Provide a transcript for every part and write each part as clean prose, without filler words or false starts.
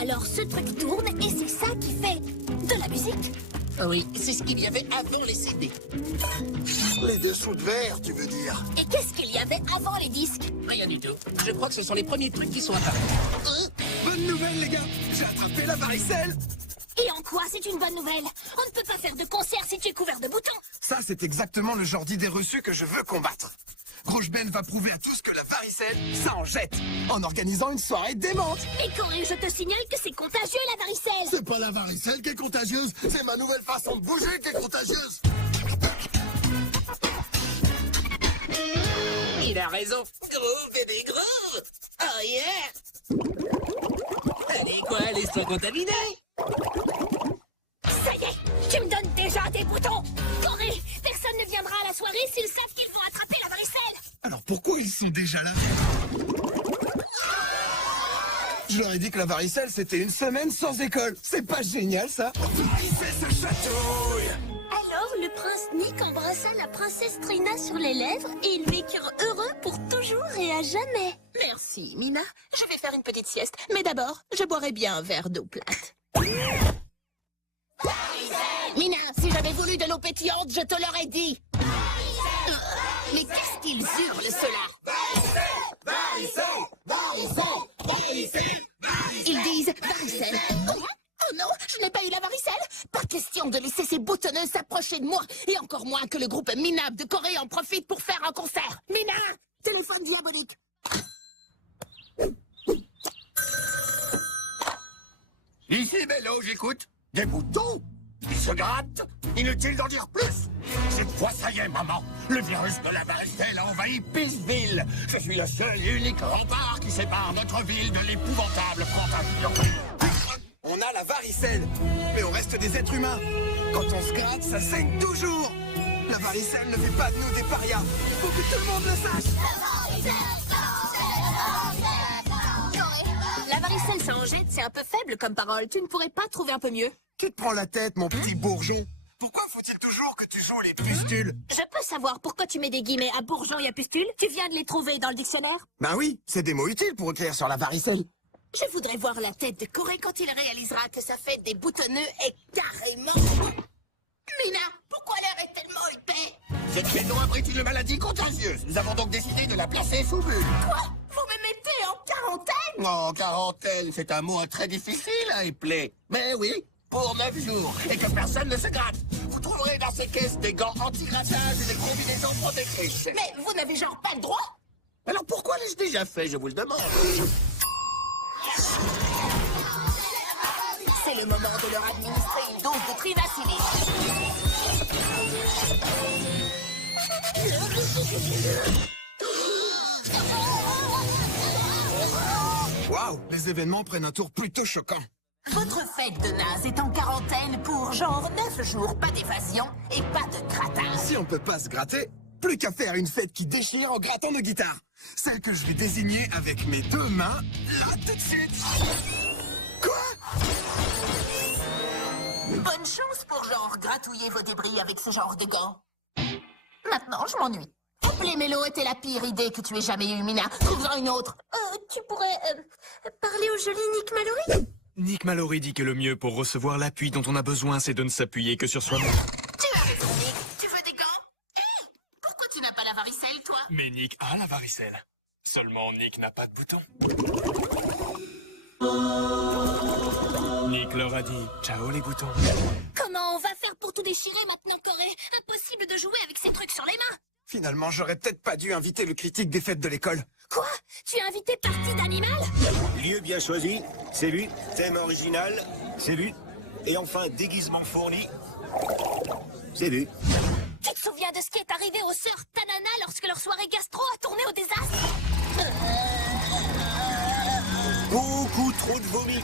Alors ce truc tourne et c'est ça qui fait de la musique. Oui, c'est ce qu'il y avait avant les CD. Les dessous de verre, tu veux dire? Et qu'est-ce qu'il y avait avant les disques? Rien du tout. Je crois que ce sont les premiers trucs qui sont apparus. Bonne nouvelle, les gars! J'ai attrapé la varicelle! Et en quoi c'est une bonne nouvelle? On ne peut pas faire de concert si tu es couvert de boutons. Ça, c'est exactement le genre d'idée reçue que je veux combattre. Rouge Ben va prouver à tous que la varicelle, ça en jette, en organisant une soirée démente. Mais Corée, je te signale que c'est contagieux la varicelle. C'est pas la varicelle qui est contagieuse, c'est ma nouvelle façon de bouger qui est contagieuse. Il a raison. Gros, bébé, gros. Oh yeah. Allez, quoi, laisse-toi contaminer. Ça y est, tu me donnes déjà des boutons. Corée, personne ne viendra à la soirée s'ils savent qu'ils vont attraper la varicelle. Alors pourquoi ils sont déjà là? Je leur ai dit que la varicelle, c'était une semaine sans école. C'est pas génial, ça? Qui c'est ce chatouille? Alors, le prince Nick embrassa la princesse Trina sur les lèvres et ils vécurent heureux pour toujours et à jamais. Merci, Mina. Je vais faire une petite sieste. Mais d'abord, je boirai bien un verre d'eau plate. Mina, si j'avais voulu de l'eau pétillante, je te l'aurais dit. Mais qu'est-ce qu'ils hurlent, ceux-là? Ils disent varicelle. Oh non, je n'ai pas eu la varicelle. Pas question de laisser ces boutonneux s'approcher de moi. Et encore moins que le groupe Minab de Corée en profite pour faire un concert. Mina, téléphone diabolique. Ici, Bello, j'écoute. Des boutons? Ils se grattent? Inutile d'en dire plus. Cette fois, ça y est, maman. Le virus de la varicelle a envahi Peaceville. Je suis le seul et unique rempart qui sépare notre ville de l'épouvantable contagion. On a la varicelle, mais on reste des êtres humains. Quand on se gratte, ça saigne toujours. La varicelle ne fait pas de nous des parias. Faut que tout le monde le sache. La varicelle, ça en jette, c'est un peu faible comme parole. Tu ne pourrais pas trouver un peu mieux? Qui te prend la tête, mon petit bourgeon? Pourquoi faut-il toujours que tu joues les pustules? Je peux savoir pourquoi tu mets des guillemets à bourgeon et à pustule? Tu viens de les trouver dans le dictionnaire? Ben oui, c'est des mots utiles pour écrire sur la varicelle. Je voudrais voir la tête de Corée quand il réalisera que sa fête des boutonneux est carrément... Mina, pourquoi l'air est tellement épais? Cette maison abrite une maladie contagieuse. Nous avons donc décidé de la placer sous bulle. Quoi? Vous me mettez en quarantaine? Oh, quarantaine, c'est un mot très difficile à épeler. Mais oui, pour 9 jours. Et que personne ne se gratte. Vous trouverez dans ces caisses des gants anti-grattage et des combinaisons protectrices. Mais vous n'avez genre pas le droit? Alors pourquoi l'ai-je déjà fait, je vous le demande? C'est le moment de leur administrer une dose de Trinacine. Waouh, les événements prennent un tour plutôt choquant. Votre fête de naze est en quarantaine pour genre 9 jours, pas d'évasion et pas de gratin. Si on peut pas se gratter, plus qu'à faire une fête qui déchire en grattant nos guitares. Celle que je vais désigner avec mes 2 mains, là tout de suite. Quoi? Bonne chance pour genre gratouiller vos débris avec ce genre de gants. Maintenant, je m'ennuie. Appeler Mélo était la pire idée que tu aies jamais eue, Mina. Trouve-en une autre. Tu pourrais parler au joli Nick Mallory? Nick Mallory dit que le mieux pour recevoir l'appui dont on a besoin, c'est de ne s'appuyer que sur soi-même. Tu as raison, Nick. Tu veux des gants? Hé, pourquoi tu n'as pas la varicelle, toi? Mais Nick a la varicelle. Seulement Nick n'a pas de bouton. Nick leur a dit ciao les boutons. Comment on va faire pour tout déchirer maintenant, Corée? Impossible de jouer avec ces trucs sur les mains. Finalement, j'aurais peut-être pas dû inviter le critique des fêtes de l'école. Quoi? Tu as invité Partie d'Animal? Lieu bien choisi, c'est vu. Thème original, c'est vu. Et enfin, déguisement fourni, c'est vu. Tu te souviens de ce qui est arrivé aux sœurs Tanana lorsque leur soirée gastro a tourné au désastre? Beaucoup trop de vomi,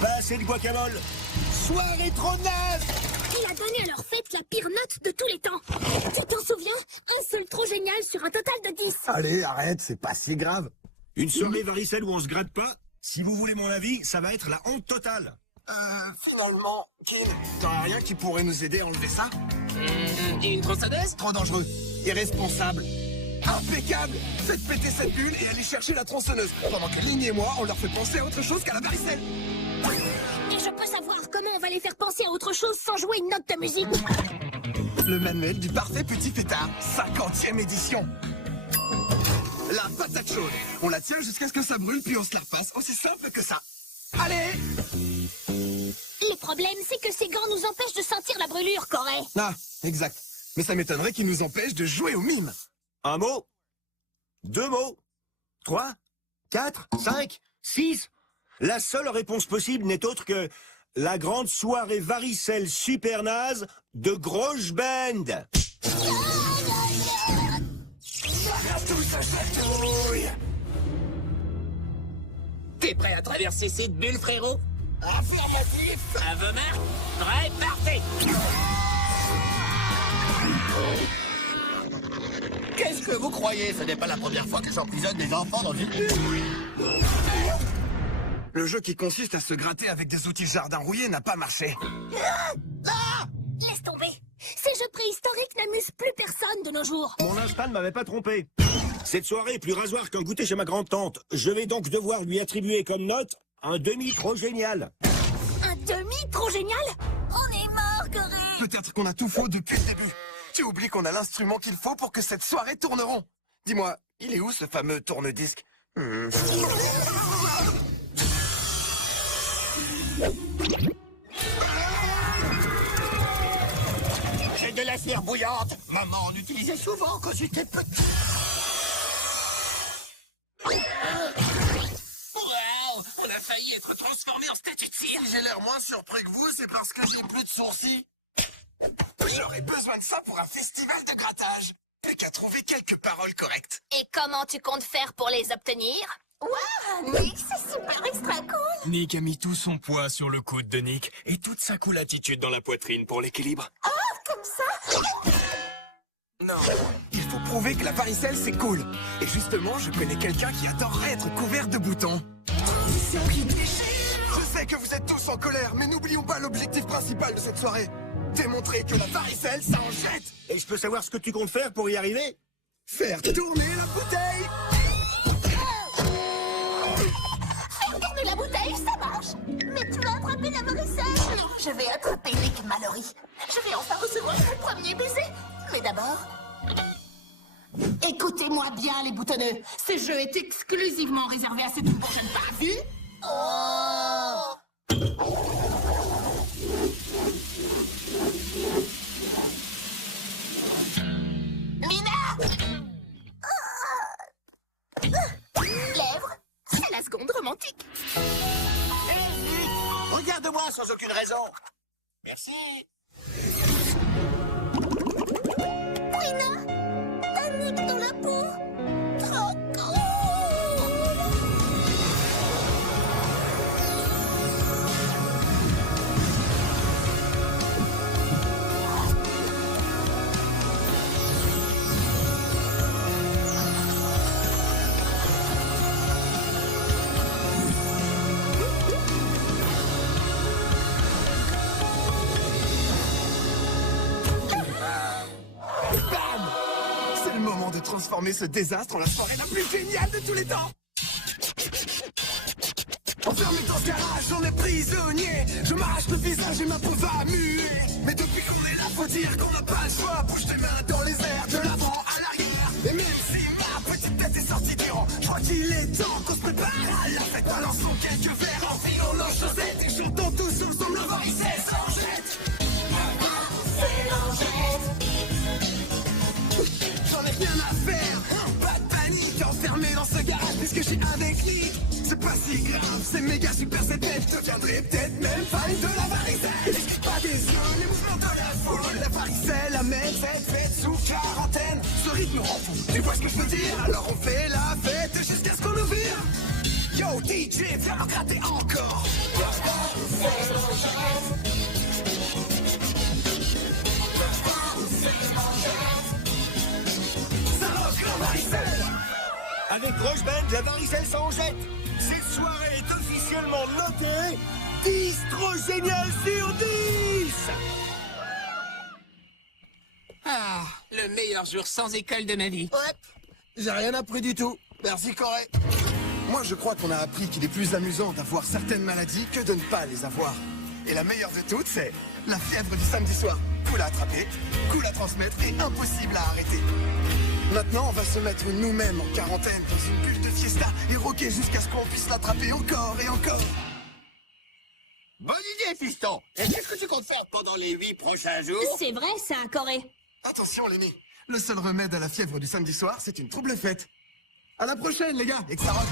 pas assez de guacamole. Soirée trop naze. Il a donné à leur fête la pire note de tous les temps. Tu t'en souviens? Un seul trop génial sur un total de 10. Allez, arrête, c'est pas si grave. Une soirée varicelle où on se gratte pas, si vous voulez mon avis, ça va être la honte totale. Finalement, Kin, t'aurais rien qui pourrait nous aider à enlever ça? Une tronçonneuse? Trop dangereux, irresponsable. Impeccable! Faites péter cette bulle et allez chercher la tronçonneuse, pendant que Lynn et moi, on leur fait penser à autre chose qu'à la varicelle. Et je peux savoir comment on va les faire penser à autre chose sans jouer une note de musique. Le manuel du parfait petit fêtard, 50e édition. La patate chaude. On la tient jusqu'à ce que ça brûle, puis on se la repasse. Aussi simple que ça. Allez! Le problème, c'est que ces gants nous empêchent de sentir la brûlure, Corée. Ah, exact. Mais ça m'étonnerait qu'ils nous empêchent de jouer au mime. Un mot? 2 mots? 3? 4? 5? 6? La seule réponse possible n'est autre que la grande soirée varicelle super naze de Grosse Band. T'es prêt à traverser cette bulle, frérot? Affirmatif! Avemain, prêt, partez! Qu'est-ce que vous croyez? Ce n'est pas la première fois que j'emprisonne des enfants dans une bulle. Le jeu qui consiste à se gratter avec des outils jardin rouillés n'a pas marché. Laisse tomber. Ces jeux préhistoriques n'amusent plus personne de nos jours. Mon instinct ne m'avait pas trompé. Cette soirée est plus rasoir qu'un goûter chez ma grande-tante. Je vais donc devoir lui attribuer comme note un demi trop génial. Un demi trop génial? On est mort, Corée. Peut-être qu'on a tout faux depuis le début. Tu oublies qu'on a l'instrument qu'il faut pour que cette soirée tourne rond. Dis-moi, il est où ce fameux tourne-disque? J'ai de la cire bouillante. Maman en utilisait souvent quand j'étais petit. Waouh! On a failli être transformé en statue de cire. Si j'ai l'air moins surpris que vous, c'est parce que j'ai plus de sourcils. J'aurais besoin de ça pour un festival de grattage. Plus qu'à trouver quelques paroles correctes. Et comment tu comptes faire pour les obtenir? Waouh, Nick, c'est super extra cool. Nick a mis tout son poids sur le coude de Nick et toute sa cool attitude dans la poitrine pour l'équilibre. Comme ça? Non, il faut prouver que la varicelle c'est cool. Et justement, je connais quelqu'un qui adorerait être couvert de boutons. Transition qui déchire. Je sais que vous êtes tous en colère, mais n'oublions pas l'objectif principal de cette soirée. Démontrer que la varicelle, ça en jette. Et je peux savoir ce que tu comptes faire pour y arriver? Faire tourner la bouteille. Faire tourner la bouteille, ça marche. Mais tu vas attraper la varicelle. Non, je vais attraper Nick Mallory. Je vais enfin recevoir mon premier baiser. Mais d'abord... Écoutez-moi bien, les boutonneux. Ce jeu est exclusivement réservé à ceux qui ne jeunes pas. Vu? Lèvres, c'est la seconde romantique. Regarde-moi sans aucune raison. Merci. Brina, t'as Nick dans la peau. Trop cool. Bam! C'est le moment de transformer ce désastre en la soirée la plus géniale de tous les temps. Enfermé dans ce garage, on est prisonnier. Je m'arrache le visage et ma peau va muer. Mais depuis qu'on est là, faut dire qu'on n'a pas le choix. Bouge tes mains dans les airs, de l'avant à l'arrière. Et même si ma petite tête est sortie du rang, je crois qu'il est temps qu'on se prépare à la fête. Balançons quelques verres en filant nos chaussettes et chantons tous ensemble la varicelle s'en jette. J'en ai rien à faire, pas de panique, enfermé dans ce garage puisque j'ai un déclic. C'est pas si grave, c'est méga super cette tête. Je deviendrai peut-être même fan de la varicelle. Pas des yeux, les mouvements de la foule. La varicelle amène cette fête sous quarantaine. Ce rythme rend fou, tu vois ce que je veux dire? Alors on fait la fête jusqu'à ce qu'on nous vire. Yo DJ, viens me gratter encore. Ça rock la varicelle. Avec Grosse Band, la varicelle s'en jette. Cette soirée est officiellement notée 10 trop génial sur 10. Ah, le meilleur jour sans école de ma vie. J'ai rien appris du tout. Merci, Corée. Moi, je crois qu'on a appris qu'il est plus amusant d'avoir certaines maladies que de ne pas les avoir. Et la meilleure de toutes, c'est la fièvre du samedi soir. Cool à attraper, cool à transmettre et impossible à arrêter. Maintenant, on va se mettre nous-mêmes en quarantaine dans une bulle de fiesta et rocker jusqu'à ce qu'on puisse l'attraper encore et encore. Bonne idée, fiston. Et qu'est-ce que tu comptes faire pendant les 8 prochains jours? C'est vrai, ça, Corée. Attention, Lenny. Le seul remède à la fièvre du samedi soir, c'est une trouble fête. À la prochaine, les gars, et que ça rock.